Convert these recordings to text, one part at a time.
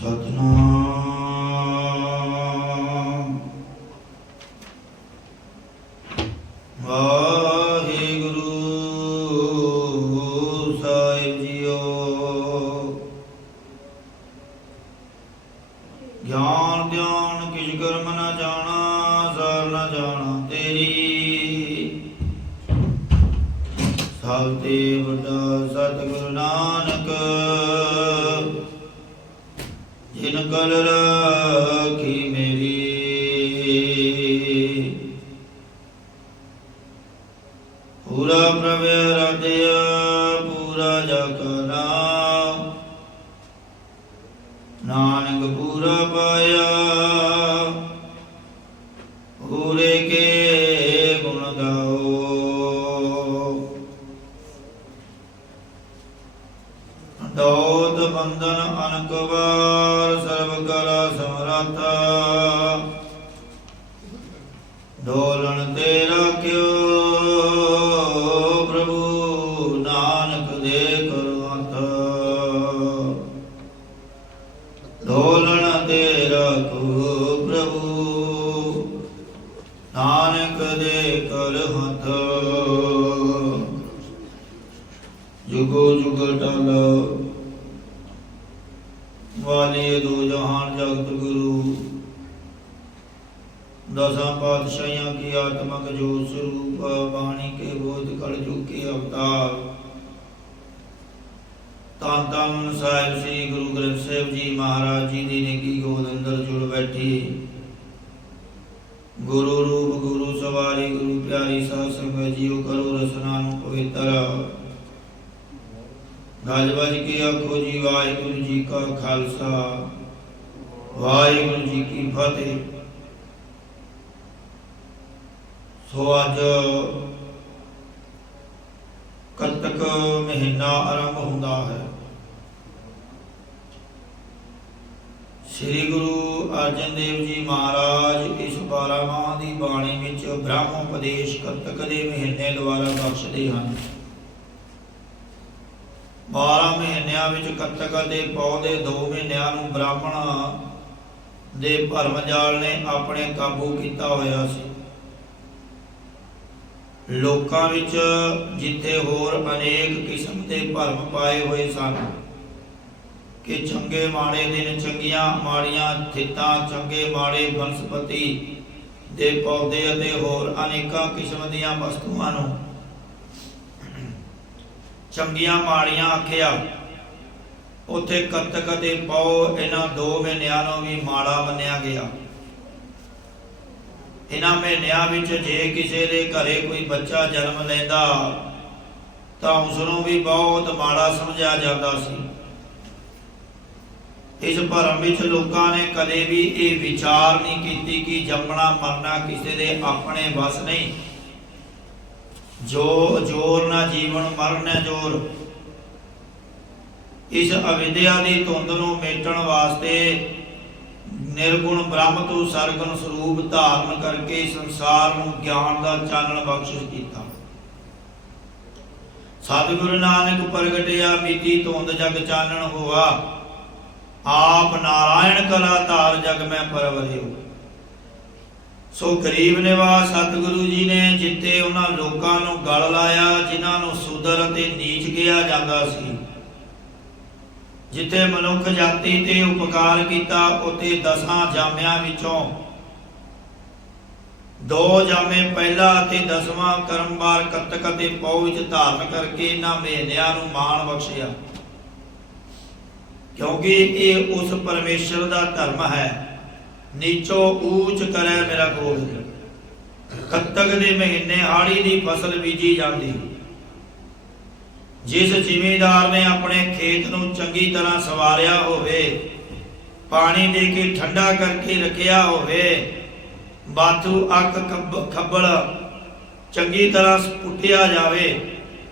ਸਤਨਾਮ ਵਾਹਿਗੁਰੂ ਸਾਹਿਬ JIO. ਗਿਆਨ ਧਿਆਨ ਕਿਛ ਕਰਮ ਨ ਜਾਣਾ, ਸਾਰ ਨ ਜਾਣਾ ਤੇਰੀ। ਸਭ ਤੇ ਵੱਡਾ ਸਤਿਗੁਰੂ ਨਾਨਕ, ਜਿਨ ਕਲ ਰਾਖੀ ਮੇਰੀ। ਪੂਰਾ ਪ੍ਰਭ ਆਰਾਧਿਆ, ਪੂਰਾ ਜਾ ਕਾ ਨਾਮ। ਨਾਨਕ ਪੂਰਾ ਪਾਇਆ, ਪੂਰੇ ਕੇ ਗੁਣ ਗਾਓ। ਦੌਤ ਬੰਧਨ ਅਨਕ ਵਾਰ, ਸਰਬ ਕਲਾ ਸਮਰੱਥਾ। ਡੋਲਣ ਤੇ ਰਾਖਿਓ ਪ੍ਰਭੂ, ਨਾਨਕ ਦੇ ਕਰੋ ਹੱਥ। ਡੋਲਣ ਤੇ ਰਾਖੋ ਪ੍ਰਭੂ, ਨਾਨਕ ਦੇ ਕਰ ਹੱਥ। ਜੁਗੋ ਜੁਗ ਟਲ ਵਾਲੇ ਦੋ ਜਹਾਨ ਜਗਤ ਗੁਰੂ। दसां पातशाहियां की आत्मक जो स्वरूप, बाणी के बोध कल जुग के अवतार। धन धन साहिब श्री गुरु ग्रंथ साहिब जी महाराज जी दी नेकी गोद अंदर जुड़ बैठी। गुरु रूप गुरु सवारी, गुरु प्यारी साध संगत जीओ, करो रसना नूं पवित्र। गज बज के आखो जी वाहिगुरू जी का खालसा, वाहिगुरू जी की फतेह। सो अज कतक महीना आरंभ होंदा है। श्री गुरु अर्जन देव जी महाराज इस 12 माह की बाणी विच ब्रह्मोपदेश कतक के महीने द्वारा बख्शते हैं। 12 महीनों विच कतक के पौधे 2 महीनों नूं ब्राह्मण दे भरमजाल ने अपने काबू किया होया सी। लोकां विच जिथे होर अनेक किस्म के भरम पाए हुए सन कि चंगे माड़े दिन, चंगियां माड़ियां थितां, चंगे माड़े बनस्पति दे पौधे अते होर अनेकां किस्म दीयां वस्तुआं नूं चंगियां माड़ियां आखिया। उत्थे कतक ते पौ इन्हां 2 महीनों नूं भी माड़ा मन्निया गया। इन्हां महीनों विच जे किसी दे घरे कोई बच्चा जन्म लैंदा तां उसनूं भी बहुत माड़ा समझिया जांदा सी। इस भरम विच लोकां ने कदे भी ये विचार नहीं कीती कि जमना मरना किसी दे अपने बस नहीं। जो जोर ना जीवन, मरन जोर। इस अविद्या दी धुंध नूं मेटण वास्ते निर्गुण ब्रह्म तो सरगुण स्वरूप धारण करके संसार नूं ज्ञान का चानण बख्शिश किया। सतगुरु नानक प्रगटिया, मिति धुंध जग चानण होआ। आप नारायण कला धार जग में परवरियो। सो गरीब निवास सतगुरु जी ने जिथे उन्हां लोकां नूं गल लाया जिन्हां नूं सुधर अते नीच किया जांदा सी। जिथे मनुख जाति ते उपकार किया, उते 10 जामियां विचों 2 जामे पहला ते 10वां कर्मवार कतक ते पौ विच धारण करके इन्हां महीनों नूं माण बख्शिया। क्योंकि ये उस परमेश्वर का धर्म है, नीचो ऊंच करे मेरा गोद। कतक दे महीने हाड़ी की फसल बीजी जाती। जिस जिमीदार ने अपने खेत नूं चंगी तरह सवारिया होवे, पानी दे के ठंडा करके रखिया होवे, बाथू अक खब्बल चंगी तरह पुटिया जावे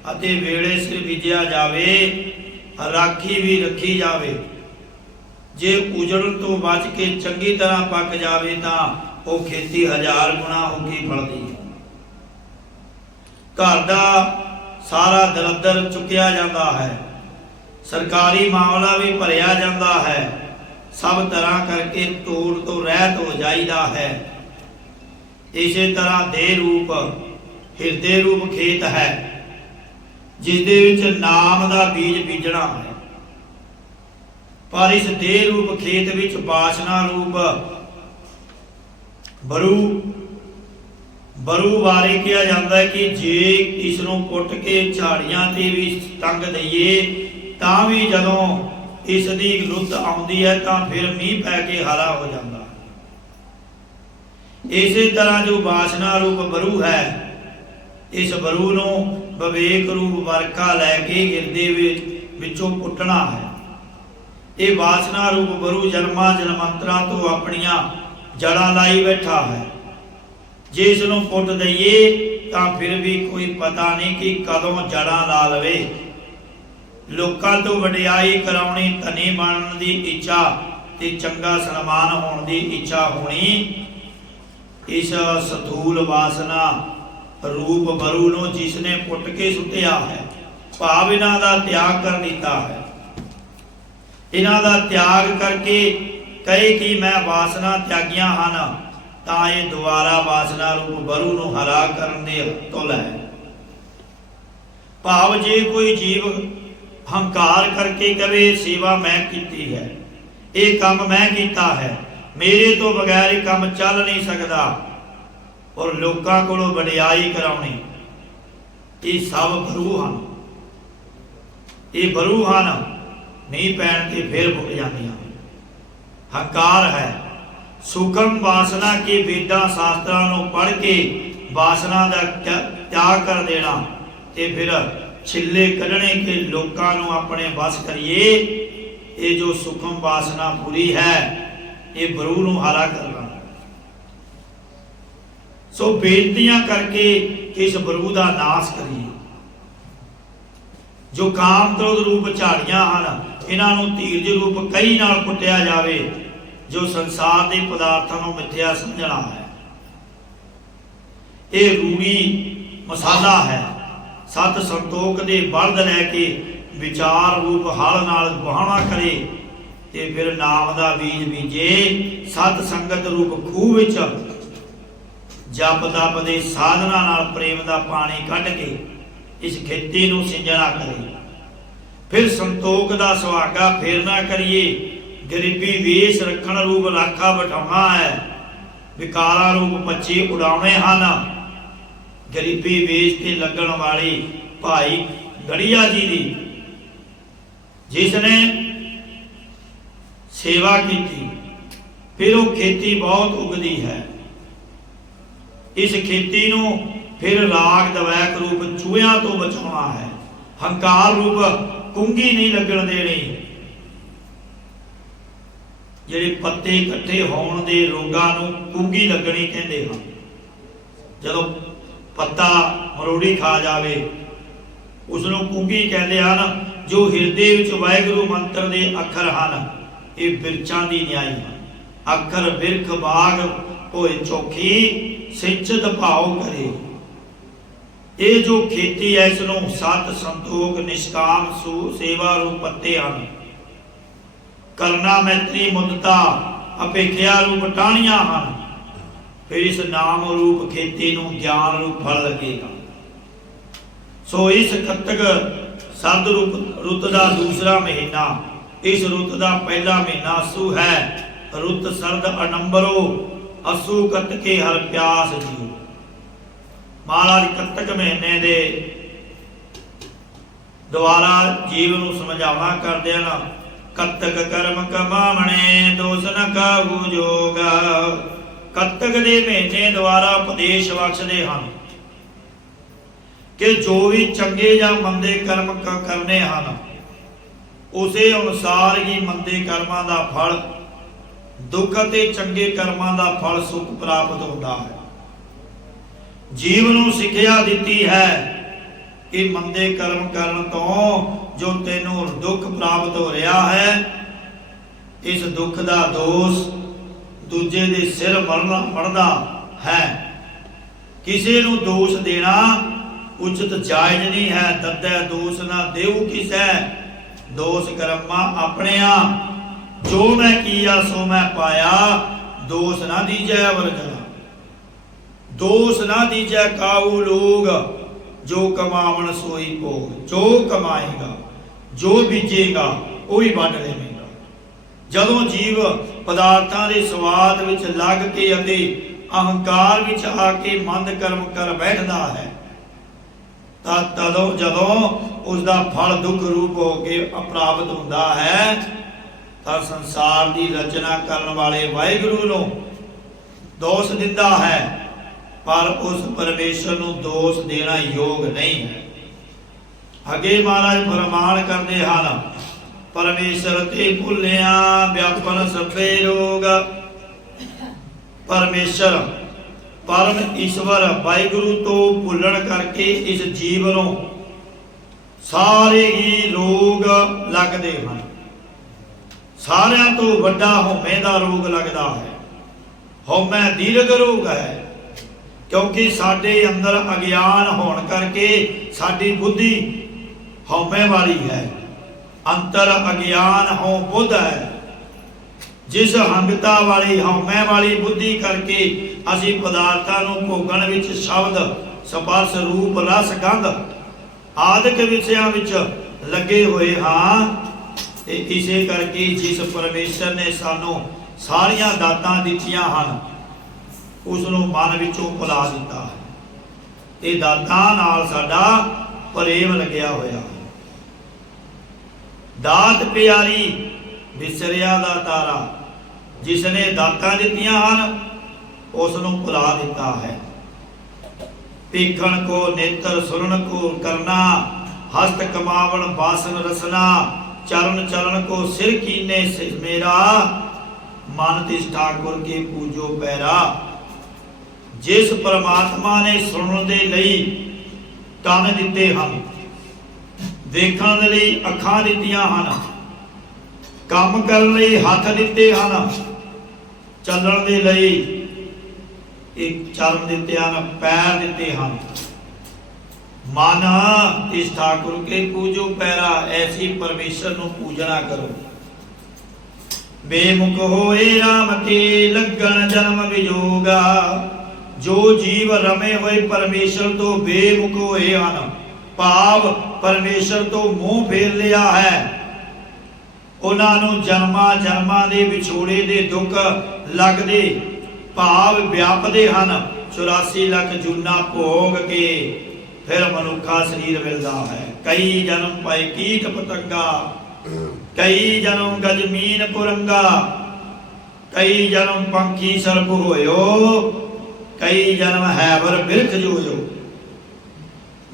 अते वेले सिर बीजिया जावे, राखी भी रखी जावे। जे उजड़न तो बच के चंगी तरह पक जावे तां वो खेती 1000 गुणा होगी फलदी। घर दा सारा दलदर चुकिया जाता है, सरकारी मामला भी भरिया जाता है, सब तरह करके तोड़ तो रहत हो जाइदा है। इसे तरह देह रूप हिरदे रूप खेत है, जिस दे विच नाम दा बीज बीजना है। पर इस देह रूप खेत विच वासना रूप बरू बारे किया जाता है कि जे इसनों पुट के झाड़ियां ते भी टंग दईए तां भी जदों इस दी रुत आउंदी है तां फिर मींह पै के हरा हो जाता। इसे तरह जो वासना रूप बरू है, इस बरू नूं विवेक रूप वर्खा लैके हिरदे विचों पुटना है। ये वासना रूप बरू जन्मां जन्मांतरां तो अपनियां जड़ां लाई बैठा है। जे इसनूं पुट दईए तां फिर भी कोई पता नहीं कि कदों जड़ां ला लवे। लोकां तो वडियाई कराउणी, धनी बनन दी इच्छा ते चंगा सन्मान होण दी इच्छा होनी, इस स्थूल वासना रूप बरू नूं जिसने पुट के सुटिया है, भाव इन्हां दा त्याग कर दिता है। इन्हां दा त्याग करके कहे कि मैं वासना त्यागियां हन, तां ये दुबारा वासना रूप बरू नूं हरा करन दे तुल है। भाव जे कोई जीव हंकार करके कहे सेवा मैं कीती है, ये काम मैं कीता है, मेरे तो बगैर ये काम चल नहीं सकता, और लोकां कोलों वडियाई कराउणी, ये सब बरू हन। ये बरू हन, नहीं पैण ते फिर मुक जांदियां। हंकार है। सूक्ष्म वासना के वेदां शास्त्रां नूं पढ़ के वासना दा त्याग कर देना ते फिर छिले कढ़ने के लोकां नूं अपने बस करिए। ये जो सूक्ष्म वासना पूरी है, ये बरू नूं हरा करना। सो बेनतियां करके इस बरू दा नाश करिए। जो काम क्रोध रूप झाड़ियां हन, इन्हां नूं धीरज रूप कई नाल पुट्टिया जावे। जो संसार के पदार्थों को मिथ्या समझना है, ये रूड़ी मसाला है। सत संतोख दे बलद लैके विचार रूप हल नाल बहाना करे ते फिर नाम दा बीज बीजे। सत संगत रूप खूह विच जप तप दे साधना नाल प्रेम दा पानी कढ के इस खेती नूं सिंजना करे। फिर संतोख दा सुहागा फेरना करिए। गरीबी वेश रखण रूप राखा बिठाउणा है, विकारा रूप पक्षी उड़ाउणे हन। गरीबी वेश ते लगण वाली भाई गड़िया जी दी जिसने सेवा की थी, फिर वो खेती बहुत उगदी है। इस खेती नूं फिर राग दवैक रूप चूहियां तो बचाउणा है। हंकार रूप कुंगी नहीं लगण देनी। ਜਿਹੜੇ ਪੱਤੇ ਇਕੱਠੇ ਹੋਣ ਦੇ ਰੋਗਾਂ ਨੂੰ ਕੁੰਗੀ ਲੱਗਣੀ ਕਹਿੰਦੇ ਹਨ। ਜਦੋਂ ਪੱਤਾ ਮਰੋੜੀ ਖਾ ਜਾਵੇ ਉਸ ਨੂੰ ਕੁੰਗੀ ਕਹਿੰਦੇ ਹਨ। ਜੋ ਹਿਰਦੇ ਵਿੱਚ ਵਾਹਿਗੁਰੂ ਮੰਤਰ ਦੇ ਅੱਖਰ ਹਨ, ਇਹ ਬਿਰਚਾਂ ਦੀ ਨਿਆਈ ਹਨ। ਅੱਖਰ ਬਿਰਖ ਬਾਗ ਹੋਏ ਚੌਖੀ, ਸਿੰਚਤ ਭਾਉ ਕਰੇ। ਇਹ ਜੋ ਖੇਤੀ ਹੈ, ਇਸ ਨੂੰ ਸਤ ਸੰਤੋਖ ਨਿਸ਼ਕਾਮ ਸੇਵਾ रूप ਪੱਤੇ ਹਨ। करना मैत्री मुदता अपेख्या रूप टाणियां हन। फिर इस नाम रूप खेती नूं ज्ञान रूप फल लगेगा। सो इस कत्तक सद रूप रुत दा दूसरा महीना, इस रुत दा पहला महीना असू है। रुत सरद अनंबरो असू कत्तके हर प्यास जीव। महाराज कत्तक महीने दे द्वारा जीव नूं समझावना करदे हन। कत्तक कर्म कमावणे दोष न काहू जोगा। कत्तक दे महीने द्वारा उपदेश बख्शदे हन कि जो भी चंगे या मंदे कर्म करने हन, उसे अनुसार ही मंदे कर्मां दा फल दुख ते चंगे कर्मां दा फल सुख प्राप्त होता है। जीव नूं सिक्ख्या दित्ती है कि मंदे कर्म करन तो जो तेनों दुख प्राप्त हो रहा है, इस दुख का दोष दूजे दे सिर मरदा है। किसी नूं दोष देना उचित जायज नहीं है। दद्दै दोष ना देऊ किसै, दोष कर्मा अपने जो मैं किया सो मैं पाया, दोष ना दीजै अवर जना। दोष ना दीजै काऊ लोग, जो कमावन सोई भोग। जो कमाएगा, जो बीजेगा, वही वढ लेवेगा। जदों जीव पदार्थां दे स्वाद विच लग के अते अहंकार विच आके मंद कर्म कर बैठदा है, तां तदों जदों उसका फल दुख रूप होके अप्राप्त हुंदा है, तां संसार की रचना करने वाले वाहिगुरू नूं दोष दिंदा है, पर उस परमेश्वर नूं दोष देना योग नहीं है। अगे महाराज फरमान करते हैं, परमेश्वर ते भुलिया व्यापन सभे रोग। परमेश्वर परम ईश्वर वाहिगुरू तो भुलण करके इस जीव नूं सारे ही रोग लगते हैं। सारियां तो वड्डा हौमे का रोग लगता है। हौमे दीर्घ रोग है, क्योंकि साडे अंदर अज्ञान होने करके साडी बुद्धि हौमे वाली है। अंतर अज्ञान हो बुद्ध है। जिस हंगता वाली हौमे वाली बुद्धि करके असी पदार्थां नूं भोगण विच शब्द स्पर्श रूप रस गंध आदि विषयां विच लगे हुए हाँ। ते इसे करके जिस परमेश्वर ने सानू सारियां दातां दित्तियां हन, उसनूं मन विचों भुला दिता है। ते दातां नाल साडा प्रेम लग्या होया। दात प्यारी विसरिया दा तारा, जिसने दातां दित्तियां हन उसनूं भुला दिता है। देखण को नेत्र, सुनन को करना, हस्त कमावन बासन रसना, चरण चरण को सिर कीने मेरा, मन तिस ठाकुर के पूजो पैरा। जिस परमात्मा ने सुनने दे लई कान दिते हन, देखण दे लई अखां दित्तियां हन, काम करन लई हथ दिते हन, चलण दे लई एक चरण दिते हन, पैर दिते हन, मन इस ठाकुर के पूजो पैरा। ऐसी परमेश्वर नूं पूजना करो। बेमुख होए राम के लगन जन्म विजोगा। जो जीव रमे हुए परमेश्वर तो बेमुख होए हन, भाव परमेश्वर तो मुंह फेर लिया है, उन्हां नूं जन्मां जन्मां दे विछोड़े दे दुख लगदे, भाव व्यापदे हन। 84 लाख जूना भोग के फिर मनुखा शरीर मिलता है। कई जन्म पाए कीट पतंगा, कई जन्म गजमीन कुरंगा, कई जन्म पंखी सर्प होयो, कई जन्म हैबर बिरख जोयो।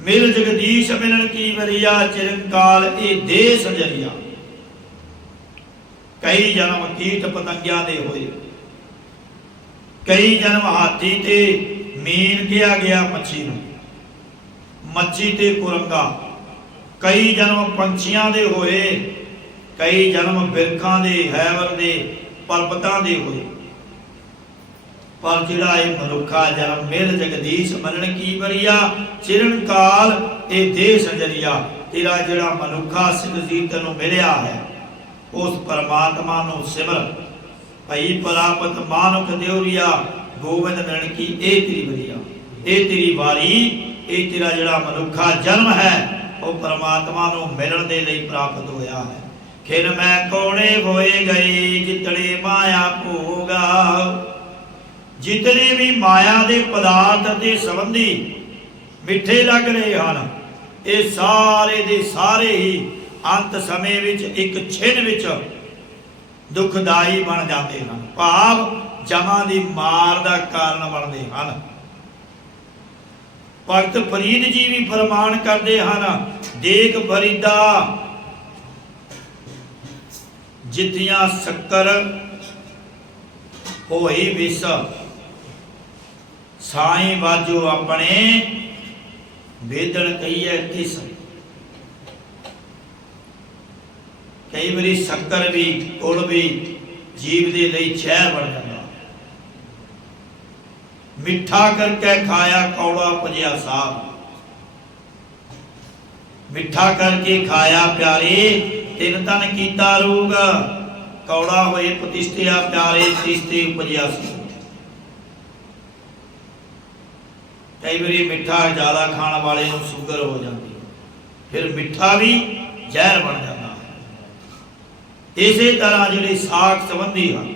मिल जगदीश मिलन की वरिया, चिरंकाल ए देश जरिया। कई जन्म कीट पतंगिया दे होए, कई जन्म हाथी ते मीन किया गया मच्छी नूं, मच्छी ते कुरंगा। कई जन्म पंछियां दे होए, कई जन्म बिरखां दे, हैवर दे, पर्वतां दे होए। पर जिहड़ा ये मनुखा जन्म मिल जगदीश मनन की वरिया, चिरंकाल ए देश जरिया। तेरा जिहड़ा मनुखा सिद्ध जी तैनूं मिलिया है, उस परमात्मा नूं सिमर। भई परापत मानुख देवरिया, गोविंद मिलन की ए तेरी वरिया, ए तेरी वारी। ये तेरा जिहड़ा मनुखा जन्म है, वो परमात्मा नूं मिलन दे लई प्राप्त होया है। खिन मैं कोणे होए गए, जितने माया भोगा। जितने भी माया दे पदार्थ ते संबंधी मिठे लग रहे हैं, ये सारे दे सारे ही अंत समय विच एक छिन विच दुखदाई बन जाते हैं। भाव जमां दी मार दा कारण बनते हैं। भगत फरीद जी भी फरमान करते हैं, देख फरीदा जितियां शक्कर होई विस, साईं बाजो अपने वेदन कहिए किस। कई बारी शक्कर भी गुड़ भी जीव दे लई जहर बन जाता। मिठा करके खाया कौड़ा पजिया साहब, मिठा करके खाया प्यारे, तिन तन कीता रोग। कौड़ा होए प्रतिष्ठिया प्यारे तिस्ते उपजिया सी। कई बार मिठा ज़्यादा खाने वाले को शुगर हो जाती है, फिर मिठा भी जहर बन जाता है। इसी तरह जिहड़े साख संबंधी हैं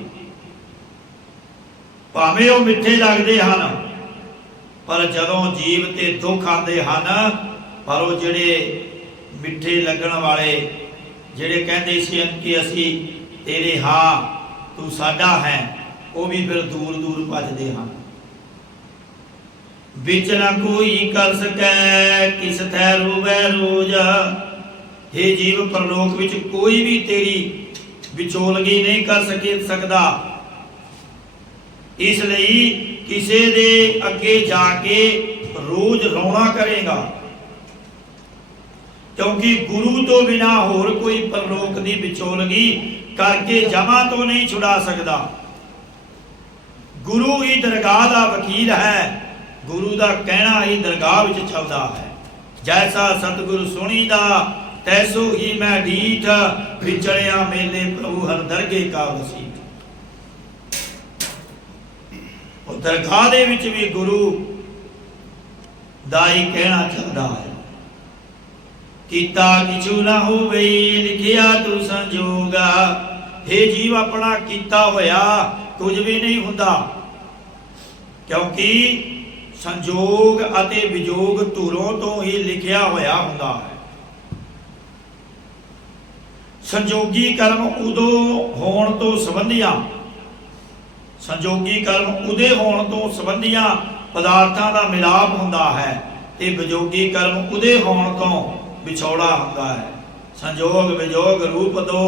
भावें वो मिठे लगते हैं, पर जदों जीव ते दुख आते हैं, पर वो जिहड़े मिठे लगन वाले जिहड़े कहते सी कि असी तेरे हाँ तू साडा है, वो भी फिर दूर दूर भजते हैं। बिच न कोई कर सकै किस थै रोवै रोज, हे जीव परलोक विच कोई भी तेरी विचोलगी नहीं कर सकदा, इसलिए किसी दे अगे जाके रोज रोना करेगा, क्योंकि गुरु तो बिना होर कोई परलोक की विचोलगी करके जमा तो नहीं छुड़ा सकता। गुरु ही दरगाह का वकील है, गुरु का कहना ही दरगाह विच चलता है। जैसा सतगुरु सुनीदा तैसो ही मैं ढीठ, विचलिया मेले प्रभु हर दरगे का वसीठ। और दरगाह दे विच भी गुरु दा ही कहना चलता है। कीता किछु ना होवे लिखिया तू संजोगा, हे जीव अपना कीता होया कुछ भी नहीं हुंदा, क्योंकि संजोग अते विजोग धुरों तो ही लिखिया होया हुंदा है। संजोगी कर्म उदो होण तो संबंधियां, संजोगी कर्म उदे होण तो संबंधियां पदार्थां दा मिलाप हुंदा है, ते विजोगी कर्म उदे होण तो विछोड़ा हुंदा है। संजोग विजोग रूप दो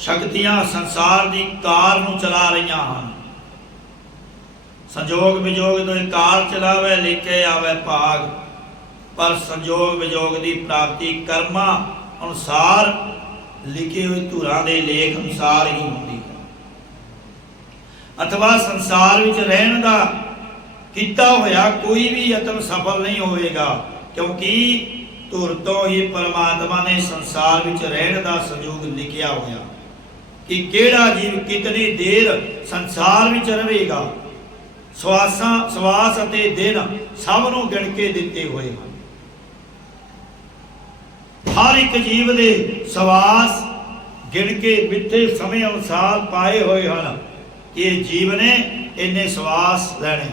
शक्तियां संसार दी कार नूं चला रहीआं हन। संजोग विजोग तो कार चलावे लिखे आवे भाग, पर संजोग विजोग की प्राप्ति कर्मा अनुसार लिखे हुए धुरां दे लेख अनुसार ही होती है। अथवा संसार विच रहन दा कीता होया कोई भी यत्न सफल नहीं होएगा, क्योंकि धुर तो ही परमात्मा ने संसार विच रहन दा संयोग लिखिया होया कि केड़ा जीव कितनी देर संसार विच रहेगा। सवास अते दिन सब नूं गिण के दिते हुए हैं। हर एक जीव दे सवास गिण के मिथे समय अनुसार पाए हुए हैं। ये जीव ने इन्ने सवास लेने।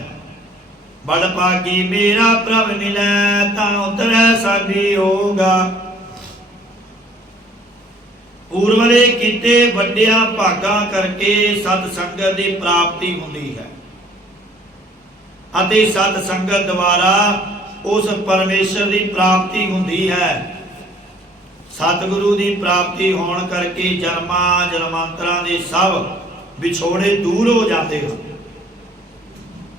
बड़ भागी मेरा प्रभ मिलै तां उतरै साडी होगा, पूर्वले कीते वड्डिया भागा करके सत संगत की प्राप्ति होती है, अते सत संगत द्वारा उस परमेश्वर की प्राप्ति होती है। सतगुरु की प्राप्ति होने करके जन्मा जन्मांतरां दे सब विछोड़े दूर हो जाते हैं।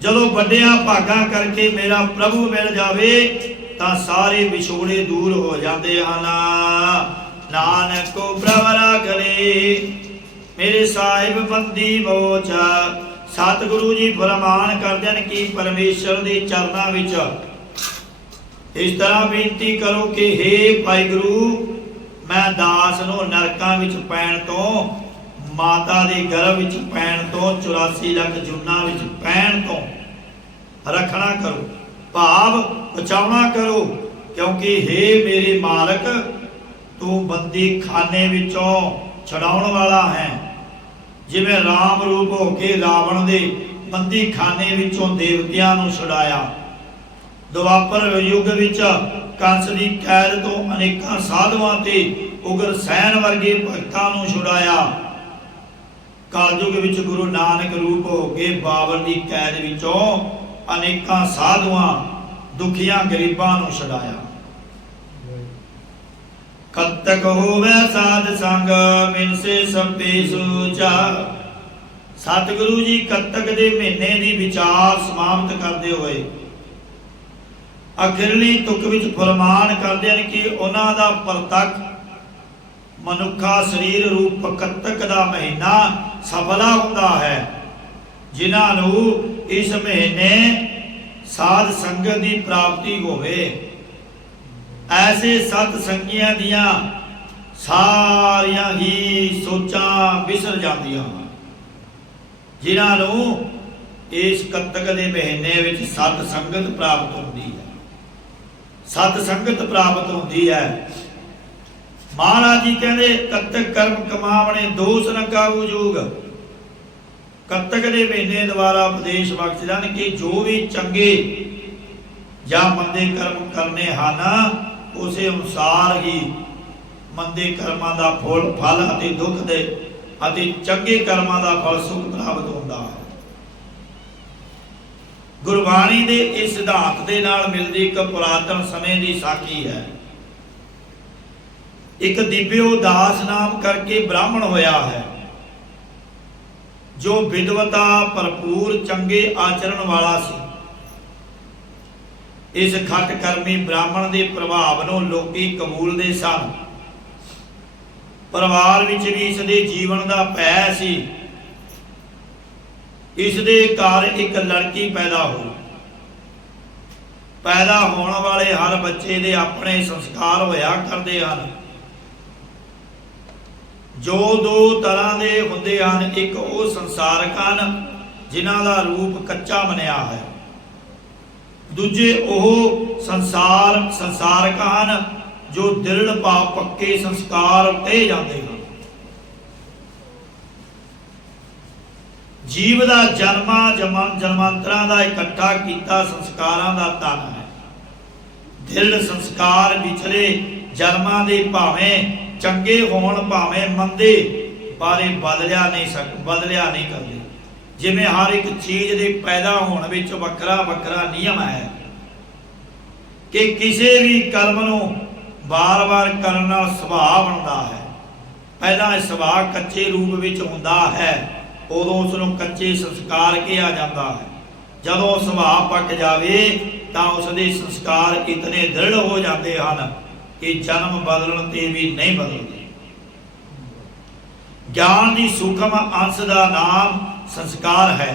जदों वड्डिया भागा करके मेरा प्रभु मिल जावे तां सारे विछोड़े दूर हो जाते हैं। नानक को प्रवरा करे मेरे साहिब बंदी बोचा। सतगुरु जी फरमान करते हैं कि परमेश्वर के चरणों विच इस तरह बेनती करो कि हे भाई गुरु, मैं दास नूं नरकां विच पैण तो, माता के गर्भ विच पैण तो, 84 लाख जुन्ना विच पैण तो रखना करो, भाव बचावना करो, क्योंकि हे मेरे मालक तू बंदी खाने विचों छड़ाउण वाला है। जिवें राम रूप होके रावण दे बंदी खाने विचों देवतियां नूं छुड़ाया, दुआपर युग विच कंस दी कैद तो अनेकां साधुआं ते उग्र सैन वर्गे भगतां नूं छुड़ाया, कलयुग विच गुरु नानक रूप होके बाबर दी कैद विचों अनेकां साधुआं दुखियां गरीबां नूं छुड़ाया। कद तक होवे साध संग मिन से संपे सूचा। सतगुरु जी कत्तक दे महीने की विचार समाप्त करते हुए अखिरली तुक विच फरमान करते हैं कि उन्हां दा परतक मनुखा शरीर रूप कत्तक दा महीना सफला हुंदा है, जिन्हां नूं इस महीने साध संगत की प्राप्ति होवे। ऐसे सत संगियां दियां ਸਾਰੀਆਂ ਹੀ ਸੋਚਾਂ ਵਿਸਰ ਜਾਂਦੀਆਂ ਹਨ, ਜਿਨ੍ਹਾਂ ਨੂੰ ਇਸ ਕੱਤਕ ਦੇ ਮਹੀਨੇ ਵਿੱਚ ਸਤ ਸੰਗਤ ਪ੍ਰਾਪਤ ਹੁੰਦੀ ਹੈ। ਸਤ ਸੰਗਤ ਪ੍ਰਾਪਤ ਹੁੰਦੀ ਹੈ। ਮਹਾਰਾਜ ਜੀ ਕਹਿੰਦੇ ਕੱਤਕ ਕਰਮ ਕਮਾਵਣੇ ਦੋਸ ਨ ਕਾਹੂ ਜੋਗ। ਕੱਤਕ ਦੇ ਮਹੀਨੇ ਦੁਆਰਾ ਉਪਦੇਸ਼ ਬਖਸ਼ਦੇ ਹਨ ਕਿ ਜੋ ਵੀ ਚੰਗੇ ਜਾਂ ਮੰਦੇ ਕਰਮ ਕਰਨੇ ਹਨ, ਉਸੇ ਅਨੁਸਾਰ ਹੀ ਮੰਦੇ ਕਰਮਾਂ ਦਾ ਫਲ ਅਤੇ ਦੁੱਖ ਦੇ ਅਤੇ ਚੰਗੇ ਕਰਮਾਂ ਦਾ ਫਲ ਸੁਖ ਪ੍ਰਾਪਤ ਹੁੰਦਾ ਹੈ। ਗੁਰਬਾਣੀ ਦੇ ਇਸ ਸਿਧਾਂਤ ਦੇ ਨਾਲ ਮਿਲਦੀ ਇੱਕ ਪੁਰਾਤਨ ਸਮੇਂ ਦੀ ਸਾਖੀ ਹੈ। ਇੱਕ ਦਿਵਿਓ ਦਾਸ ਨਾਮ ਕਰਕੇ ਬ੍ਰਾਹਮਣ ਹੋਇਆ ਹੈ, ਜੋ ਵਿਦਵਤਾ ਭਰਪੂਰ ਚੰਗੇ ਆਚਰਣ ਵਾਲਾ ਸੀ। ਇਸ ਖੱਟ ਕਰਮੀ ਬ੍ਰਾਹਮਣ ਦੇ ਪ੍ਰਭਾਵ ਨੂੰ ਲੋਕੀ ਕਬੂਲਦੇ ਸਨ। ਪਰਿਵਾਰ ਵਿੱਚ ਵੀ ਇਸ ਦੇ ਜੀਵਨ ਦਾ ਭੈ ਸੀ। ਇਸ ਦੇ ਘਰ ਇੱਕ ਲੜਕੀ ਪੈਦਾ ਹੋਈ। ਪੈਦਾ ਹੋਣ ਵਾਲੇ ਹਰ ਬੱਚੇ ਦੇ ਆਪਣੇ ਸੰਸਕਾਰ ਹੋਇਆ ਕਰਦੇ ਹਨ, ਜੋ ਦੋ ਤਰ੍ਹਾਂ ਦੇ ਹੁੰਦੇ ਹਨ। ਇੱਕ ਉਹ ਸੰਸਾਰਕ ਹਨ, ਜਿਨ੍ਹਾਂ ਦਾ ਰੂਪ ਕੱਚਾ ਬਣਿਆ ਹੈ। ਦੂਜੇ ਉਹ ਸੰਸਾਰਕ ਹਨ, ਜੋ ਦ੍ਰਿੜ ਭਾਵ ਪੱਕੇ ਸੰਸਕਾਰ ਕਹੇ ਜਾਂਦੇ ਹਨ। ਜੀਵ ਦਾ ਜਨਮਾਂਤਰਾਂ ਦਾ ਇਕੱਠਾ ਕੀਤਾ ਸੰਸਕਾਰਾਂ ਦਾ ਧਨ ਹੈ। ਦ੍ਰਿੜ ਸੰਸਕਾਰ ਵਿਚਲੇ ਜਨਮਾਂ ਦੇ ਭਾਵੇਂ ਚੰਗੇ ਹੋਣ ਭਾਵੇਂ ਮੰਦੇ, ਬਾਰੇ ਬਦਲਿਆ ਨਹੀਂ ਕਰਦੇ। ਜਿਵੇਂ ਹਰ ਇੱਕ ਚੀਜ਼ ਦੇ ਪੈਦਾ ਹੋਣ ਵਿੱਚ ਵੱਖਰਾ ਵੱਖਰਾ ਨਿਯਮ ਹੈ ਕਿ ਕਿਸੇ ਵੀ ਕਰਮ ਨੂੰ ਬਾਰ-ਬਾਰ ਕਰਨ ਨਾਲ ਸੁਭਾਅ ਬਣਦਾ ਹੈ। ਪਹਿਲਾਂ ਇਹ ਸੁਭਾਅ ਕੱਚੇ ਰੂਪ ਵਿੱਚ ਹੁੰਦਾ ਹੈ, ਉਦੋਂ ਉਸ ਨੂੰ ਕੱਚੇ ਸੰਸਕਾਰ ਕਿਹਾ ਜਾਂਦਾ ਹੈ। ਜਦੋਂ ਸੁਭਾਅ ਪੱਕ ਜਾਵੇ ਤਾਂ ਉਸ ਦੇ ਸੰਸਕਾਰ ਇਤਨੇ ਦ੍ਰਿੜ ਹੋ ਜਾਂਦੇ ਹਨ ਕਿ ਜਨਮ ਬਦਲਣ ਤੇ ਵੀ ਨਹੀਂ ਬਦਲਦੇ। ਗਿਆਨ ਦੀ ਸੂਖਮ ਅੰਸ਼ ਦਾ ਨਾਮ ਸੰਸਕਾਰ ਹੈ।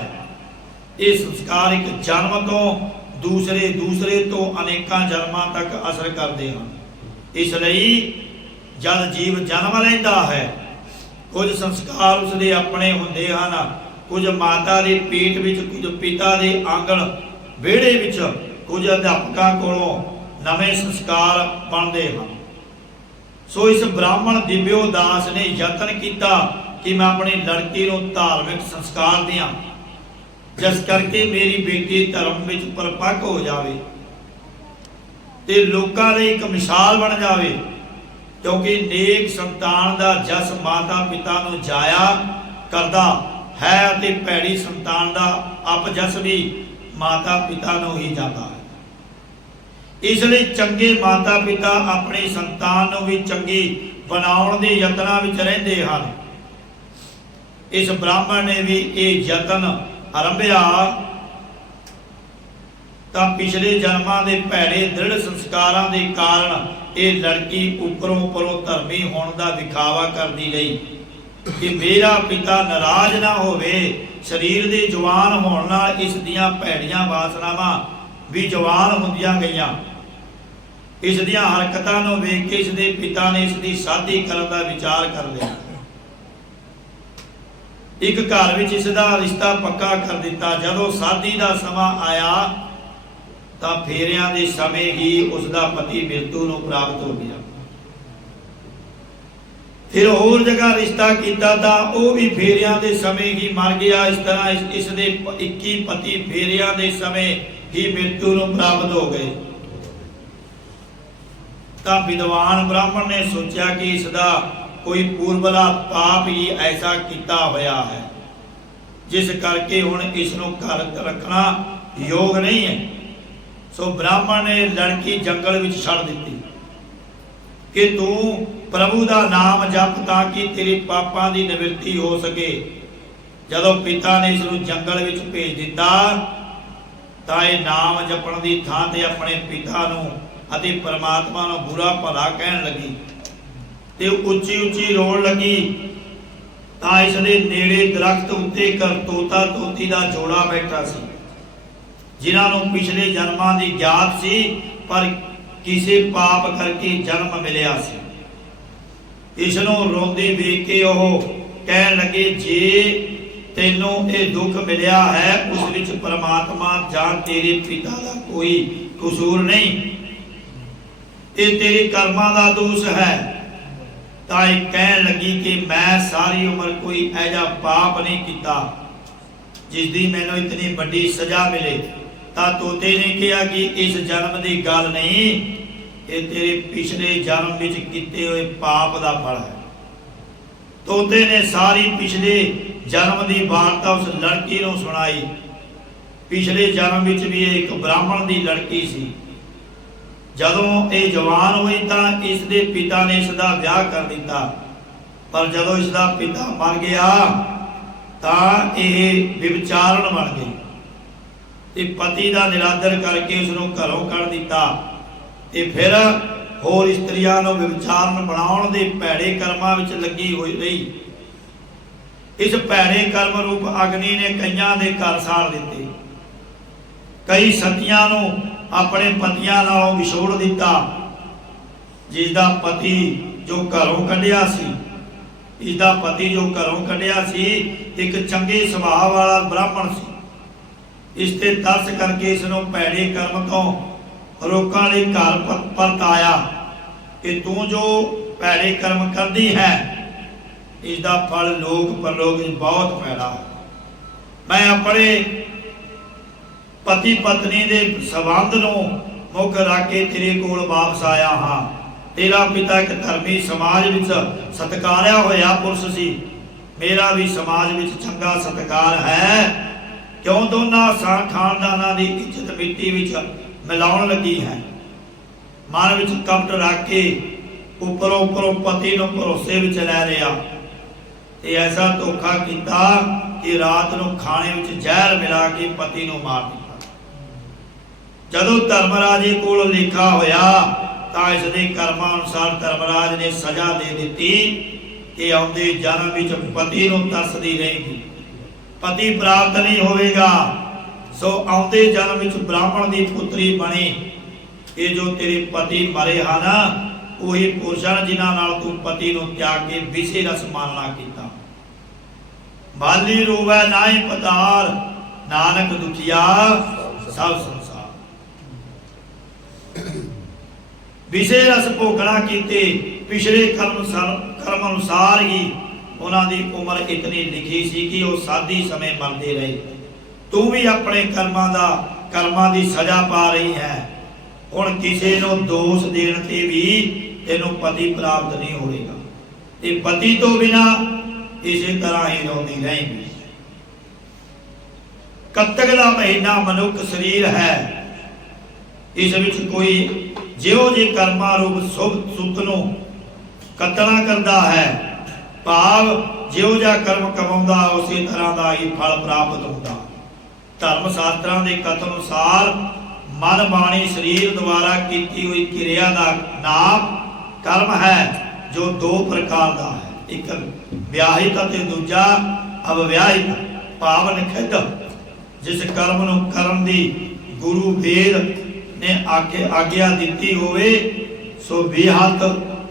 ਇਹ ਸੰਸਕਾਰ ਇੱਕ ਜਨਮ ਤੋਂ ਦੂਸਰੇ ਤੋਂ ਅਨੇਕਾਂ ਜਨਮਾਂ ਤੱਕ ਅਸਰ ਕਰਦੇ ਹਨ। ਇਸ ਲਈ ਜਦ ਜੀਵ ਜਨਮ ਲੈਂਦਾ ਹੈ, ਕੁਝ ਸੰਸਕਾਰ ਉਸਦੇ ਆਪਣੇ ਹੁੰਦੇ ਹਨ, ਕੁਝ ਮਾਤਾ ਦੀ ਪੀਠ ਵਿੱਚ, ਕੁਝ ਪਿਤਾ ਦੇ ਆਂਗਣ ਵਿਹੜੇ ਵਿੱਚ, ਕੁਝ ਅਧਿਆਪਕਾਂ ਕੋਲੋਂ ਨਵੇਂ ਸੰਸਕਾਰ ਬਣਦੇ ਹਨ। ਸੋ ਇਸ ਬ੍ਰਾਹਮਣ ਦਿਵਿਓ ਦਾਸ ਨੇ ਯਤਨ ਕੀਤਾ ਕਿ ਮੈਂ ਆਪਣੀ ਲੜਕੀ ਨੂੰ ਧਾਰਮਿਕ ਸੰਸਕਾਰ ਦਿਆਂ, ਜਿਸ ਕਰਕੇ ਮੇਰੀ ਬੇਟੀ ਧਰਮ ਵਿੱਚ ਪਰਪੱਕ ਹੋ ਜਾਵੇ ਤੇ ਲੋਕਾਂ ਲਈ ਇੱਕ ਮਿਸਾਲ ਬਣ ਜਾਵੇ। ਕਿਉਂਕਿ ਨੇਕ ਸੰਤਾਨ ਦਾ ਜਸ ਮਾਤਾ ਪਿਤਾ ਨੂੰ ਜਾਇਆ ਕਰਦਾ ਹੈ ਅਤੇ ਭੈੜੀ ਸੰਤਾਨ ਦਾ ਅਪਜਸ ਵੀ ਮਾਤਾ ਪਿਤਾ ਨੂੰ ਹੀ ਜਾਂਦਾ ਹੈ। ਇਸ ਲਈ ਚੰਗੇ ਮਾਤਾ ਪਿਤਾ ਆਪਣੀ ਸੰਤਾਨ ਨੂੰ ਵੀ ਚੰਗੀ ਬਣਾਉਣ ਦੇ ਯਤਨਾਂ ਵਿੱਚ ਰਹਿੰਦੇ ਹਨ। ਇਸ ਬ੍ਰਾਹਮਣ ਨੇ ਵੀ ਇਹ ਯਤਨ ਆਰੰਭਿਆ ਤਾਂ ਪਿਛਲੇ ਜਨਮਾਂ ਦੇ ਭੈੜੇ ਦ੍ਰਿੜ ਸੰਸਕਾਰਾਂ ਦੇ ਕਾਰਨ ਇਹ ਲੜਕੀ ਉੱਪਰੋਂ ਧਰਮੀ ਹੋਣ ਦਾ ਵਿਖਾਵਾ ਕਰਦੀ ਰਹੀ ਕਿ ਮੇਰਾ ਪਿਤਾ ਨਾਰਾਜ਼ ਨਾ ਹੋਵੇ। ਸਰੀਰ ਦੇ ਜਵਾਨ ਹੋਣ ਨਾਲ ਇਸ ਦੀਆਂ ਭੈੜੀਆਂ ਵਾਸਨਾਵਾਂ ਵੀ ਜਵਾਨ ਹੁੰਦੀਆਂ ਗਈਆਂ। ਇਸ ਦੀਆਂ ਹਰਕਤਾਂ ਨੂੰ ਵੇਖ ਕੇ ਇਸ ਦੇ ਪਿਤਾ ਨੇ ਇਸ ਦੀ ਸ਼ਾਦੀ ਕਰਨ ਦਾ ਵਿਚਾਰ ਕਰ ਲਿਆ। ਇੱਕ ਘਰ ਵਿੱਚ ਇਸ ਦਾ ਰਿਸ਼ਤਾ ਪੱਕਾ ਕਰ ਦਿੱਤਾ। ਜਦੋਂ ਸ਼ਾਦੀ ਦਾ ਸਮਾਂ ਆਇਆ ਤਾਂ ਫੇਰਿਆਂ ਦੇ ਸਮੇਂ ਹੀ ਉਸ ਦਾ ਪਤੀ ਮ੍ਰਿਤੂ ਨੂੰ ਪ੍ਰਾਪਤ ਹੋ ਗਿਆ। ਫਿਰ ਹੋਰ ਜਗ੍ਹਾ ਰਿਸ਼ਤਾ ਕੀਤਾ ਤਾਂ ਉਹ ਵੀ ਫੇਰਿਆਂ ਦੇ ਸਮੇਂ ਹੀ ਮਰ ਗਿਆ। ਇਸ ਤਰ੍ਹਾਂ ਇਸ ਦੇ 21 ਪਤੀ ਫੇਰਿਆਂ ਦੇ ਸਮੇਂ ਹੀ ਮ੍ਰਿਤੂ ਨੂੰ ਪ੍ਰਾਪਤ ਹੋ ਗਏ। ਤਾਂ ਵਿਦਵਾਨ ਬ੍ਰਾਹਮਣ ਨੇ ਸੋਚਿਆ ਕਿ ਇਸ ਦਾ ਕੋਈ ਪੂਰਬਲਾ ਪਾਪ ਹੀ ਐਸਾ ਕੀਤਾ ਹੋਇਆ ਹੈ, ਜਿਸ ਕਰਕੇ ਹੁਣ ਇਸ ਨੂੰ ਘਰ ਰੱਖਣਾ ਯੋਗ ਨਹੀਂ ਹੈ। ਸੋ ਬ੍ਰਾਹਮਣ ਨੇ ਲੜਕੀ ਜੰਗਲ ਵਿੱਚ ਛੱਡ ਦਿੱਤੀ ਕਿ ਤੂੰ ਪ੍ਰਭੂ ਦਾ ਨਾਮ ਜਪ ਤਾਂ ਕਿ ਤੇਰੇ ਪਾਪਾਂ ਦੀ ਨਿਵਰਤੀ ਹੋ ਸਕੇ। ਜਦੋਂ ਪਿਤਾ ਨੇ ਇਸ ਨੂੰ ਜੰਗਲ ਵਿੱਚ ਭੇਜ ਦਿੱਤਾ ਤਾਂ ਇਹ ਨਾਮ ਜਪਣ ਦੀ ਥਾਂ ਤੇ ਆਪਣੇ ਪਿਤਾ ਨੂੰ ਅਤੇ ਪਰਮਾਤਮਾ ਨੂੰ ਬੁਰਾ ਭਲਾ ਕਹਿਣ ਲੱਗੀ ਤੇ ਉੱਚੀ ਉੱਚੀ ਰੋਣ ਲੱਗੀ। ਤਾਂ ਇਸ ਦੇ ਨੇੜੇ ਦਰਖਤ ਉੱਤੇ ਤੋਤਾ ਤੋਤੀ ਦਾ ਜੋੜਾ ਬੈਠਾ ਸੀ, ਜਿਨ੍ਹਾਂ ਨੂੰ ਪਿਛਲੇ ਜਨਮਾਂ ਦੀ ਯਾਦ ਸੀ, ਪਰ ਕਿਸੇ ਪਾਪ ਕਰਕੇ ਜਨਮ ਮਿਲਿਆ ਸੀ। इसनों रोंदी वेख के ओह कहन लगे, जे तेनों ये दुख मिलिया है उस विच परमात्मा जां तेरे पिता का कोई कसूर नहीं, ये तेरे कर्मां दा दोष है। तां कहन लगी कि मैं सारी उम्र कोई ऐजा पाप नहीं किया जिसकी मैनू इतनी बड़ी सजा मिले। तां तोते ने कहा कि इस जन्म की गल नहीं, ये तेरे पिछले जन्म विच किते हुए पाप का फल है। तोते ने सारी पिछले जन्म की वार्ता उस लड़की को सुनाई। पिछले जन्म विच भी एक ब्राह्मण की लड़की सी। जदों ये जवान हुई तो इसके पिता ने इसका ब्याह कर दिता, पर जदों इसका पिता मर गया तो यह विचारण बन गई ते पति का निरादर करके उसनों घरों कढ़ दिता ते फिर होर इस्त्रियां नूं विचारण बनाउण दे भैड़े कर्मां विच लगी हुई रही। इस भैड़े कर्म रूप अग्नि ने कईयां दे घर साड़ दिते, कई सतियां नूं अपने पतियां नालों विछोड़ दिता। जिसदा पति जो घरों कढ़िया सी, इसदा पति जो घरों कढ़िया सी एक चंगे सुभाव वाला ब्राह्मण सी। इस ते तरस करके इसनों भैड़े कर्म तो रोकण लई घर परत आया कि तू जो भैड़े कर्म करदी है इसका फल लोक परलोक बहुत पैड़ा। मैं अपने पति पत्नी के संबंध नूं मुख रख के तेरे कोल वापस आया हाँ। तेरा पिता एक धर्मी समाज विच सत्कारिया होया पुरुष सी, मेरा भी समाज विच चंगा सत्कार है। क्यों दोनों खानदानां दी इज्जत मिट्टी विच मिलाउण लगी है। मन विच कपट रख के उपरों उपरों पति नूं भरोसे विच लै लिया ते ऐसा धोखा किया कि रात नूं खाने विच जहर मिला के पति नूं मार दिता। जदों धर्मराजे कोल लेखा होया तां इसदे कर्मां अनुसार धर्मराज ने सजा दे दिती कि आउंदे जन्म विच पति नूं तरसदी रहेगी, पति प्राप्त नहीं होवेगा। सो आउंदे जन्म विच ब्राह्मण की पुत्री बनी। ये जो तेरे पति मरे हैं ना वही पुरुषां जिन्हां नाल तू पति नूं त्याग के विषे रस मानना कीता। माली रोवै नाहीं पतार, नानक दुखिया सब संसार। विषे रस भोगना कीते पिछले कर्म अनुसार ही उन्होंने उम्र इतनी लिखी सी कि वो साधी समय मरते रहे। तू भी अपने कर्मां दी सजा पा रही है। हुण किसी नूं दोष देण ते भी तेनों पति प्राप्त नहीं होगा, ते पति तो बिना इसी तरह ही रोंदी रहेगी। कत्तक दा महीना मनुख शरीर है, इस विच कोई जिहो जे कर्मा रूप शुभ सुत नूं कत्तना करदा है, भाव जिहो जा कर्म कमाउंदा उसी तरह का ही फल प्राप्त होता। धर्म शास्त्रां दे कथन अनुसार मन बाणी शरीर द्वारा की हुई क्रिया का नाम कर्म है, जो दो प्रकार का है, एक विवाहित और दूजा अविवाहित। भाव निखिध जिस कर्म नूं करन दी गुरु वेद ने आग्या दी होवे सो विहात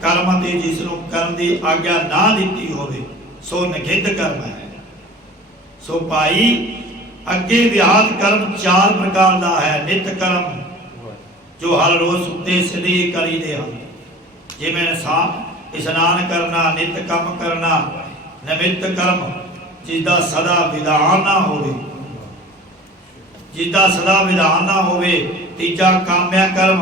कर्म ते जिसनों करन दी आग्या ना दी होवे सो निखिध कर्म है। सो भाई अगे विहात कर्म चार प्रकार का है। नित कर्म जो हर रोज सुते सिद्धि करी दे हैं, जिमें स्नान करना, नित काम करना, निमित्त कर्म जिसका सदा विधान ना होवे, जिसका सदा विधान ना होवे। तीजा काम्या कर्म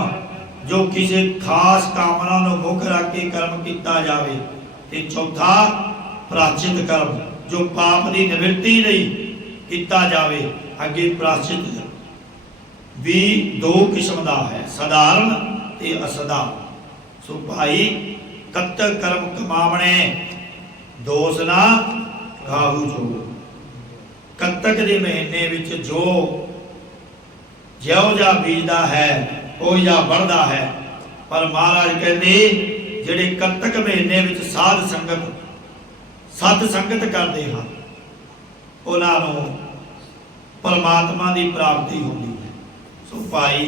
जो किसी खास कामना नूं मुख रख के कर्म किया जाए। ते चौथा प्राचित कर्म जो पाप की निवृत्ति लई किया जाए। अगे प्राचित भी दो किस्म का है, साधारण ते असधारण। सो भाई कत्तक कर्म कमावणे दोष ना खाहू जो। कत्तक के महीने विच जो ज्यो जा बीजदा है ओ जा बढ़दा है। पर महाराज कहते जिहड़े कत्तक महीने विच साध संगत सत संगत करते हैं उन्होंने परमात्मा की प्राप्ति होती है। सो भाई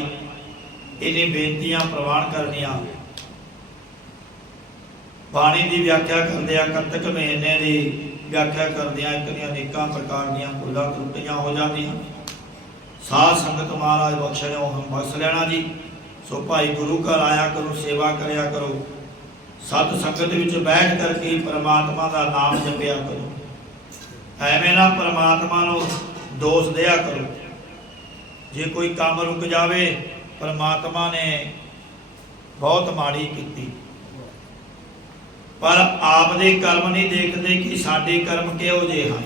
इन्हें बेनतियां प्रवान करनिया ਬਾਣੀ ਦੀ ਵਿਆਖਿਆ ਕਰਦਿਆਂ ਕੱਤਕ ਮਹੀਨੇ ਦੀ ਵਿਆਖਿਆ ਕਰਦਿਆਂ ਇੱਕ ਦੀਆਂ ਅਨੇਕਾਂ ਪ੍ਰਕਾਰ ਦੀਆਂ ਭੁੱਲਾਂ ਤਰੁੱਟੀਆਂ ਹੋ ਜਾਂਦੀਆਂ। ਸਾਧ ਸੰਗਤ ਮਹਾਰਾਜ ਬਖਸ਼ਣਿਓ ਹਮ ਬਖਸ਼ ਲੈਣਾ ਜੀ। ਸੋ ਭਾਈ ਗੁਰੂ ਘਰ ਆਇਆ ਕਰੋ, ਸੇਵਾ ਕਰਿਆ ਕਰੋ, ਸਤ ਸੰਗਤ ਵਿੱਚ ਬੈਠ ਕਰਕੇ ਪਰਮਾਤਮਾ ਦਾ ਨਾਮ ਜਪਿਆ ਕਰੋ। ਐਵੇਂ ਨਾ ਪਰਮਾਤਮਾ ਨੂੰ ਦੋਸ਼ ਦਿਆ ਕਰੋ। ਜੇ ਕੋਈ ਕੰਮ ਰੁਕ ਜਾਵੇ ਪਰਮਾਤਮਾ ਨੇ ਬਹੁਤ ਮਾੜੀ ਕੀਤੀ, ਪਰ ਆਪ ਦੇ ਕਰਮ ਨਹੀਂ ਦੇਖਦੇ ਕਿ ਸਾਡੇ ਕਰਮ ਕਿਹੋ ਜਿਹੇ ਹਨ,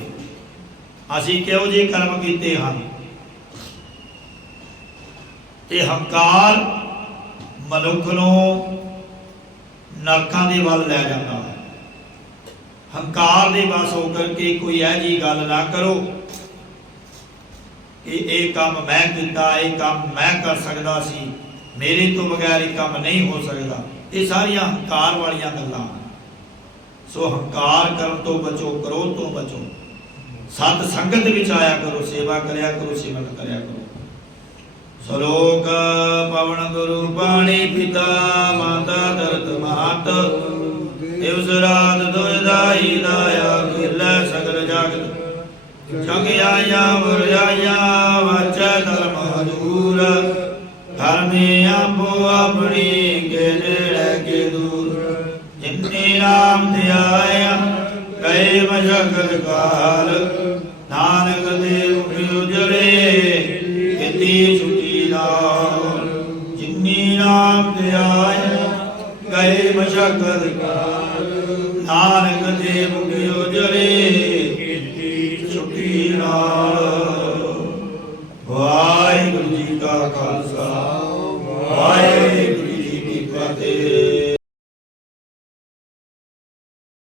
ਅਸੀਂ ਕਿਹੋ ਜਿਹੇ ਕਰਮ ਕੀਤੇ ਹਨ। ਇਹ ਹੰਕਾਰ ਮਨੁੱਖ ਨੂੰ ਨਰਕਾਂ ਦੇ ਵੱਲ ਲੈ ਜਾਂਦਾ ਹੈ। ਹੰਕਾਰ ਦੇ ਵਸ ਹੋ ਕਰਕੇ ਕੋਈ ਇਹ ਜਿਹੀ ਗੱਲ ਨਾ ਕਰੋ ਕਿ ਇਹ ਕੰਮ ਮੈਂ ਕੀਤਾ, ਇਹ ਕੰਮ ਮੈਂ ਕਰ ਸਕਦਾ ਸੀ, ਮੇਰੇ ਤੋਂ ਬਗੈਰ ਇਹ ਕੰਮ ਨਹੀਂ ਹੋ ਸਕਦਾ। ਇਹ ਸਾਰੀਆਂ ਹੰਕਾਰ ਵਾਲੀਆਂ ਗੱਲਾਂ ਹਨ। ਸੋ ਹੰਕਾਰ ਕਰਨ ਤੋਂ ਬਚੋ, ਕ੍ਰੋਧ ਤੋਂ ਬਚੋ, ਸਤ ਸੰਗਤ ਵਿੱਚ ਆਇਆ ਕਰੋ, ਸੇਵਾ ਕਰਿਆ ਕਰੋ, ਸਿਮਰਨ ਕਰਿਆ ਕਰੋ। ਸ਼ਲੋਕ ਪਵਨ ਗੁਰੂ ਬਾਣੀ ਪਿਤਾ ਮਾਤਾ ਦਰਤ ਮਾਤ ਦਿਵਸ ਰਾਤ ਦੁਇਦਾਈ ਦਾਇਆ ਕਿਰਲੇ ਸਗਲ ਜਗਤ ਜਗ ਆਇਆ ਵਰ ਆਇਆ ਵਾਚੈ ਧਰਮ ਹਦੂਰ ਘਰ ਮੇ ਆਪੋ ਆਪਣੀ ਕੇ ਨੇੜੇ ਕੇ ਦੂਰ ਜਿਨਨੇ ਨਾਮ ਧਿਆਇਆ ਗਏ ਮਜਗਤ ਕਾਲ ਨਾਨਕ ਦੇਵ ਪਿਉ ਜੜੇ ਕੀਤੀ ਛੁਟੀ ਨਾਲ ਜਿਨਨੇ ਨਾਮ ਧਿਆਇਆ ਗਏ ਮਜਗਤ ਕਾਲ ਨਾਨਕ ਦੇਵ ਪਿਉ ਜੜੇ ਕੀਤੀ ਛੁਟੀ ਨਾਲ। ਵਾਹਿਗੁਰੂ ਜੀ ਕਾ ਖਾਲਸਾ ਵਾਹਿਗੁਰੂ ਜੀ ਕੀ ਫਤਿਹ।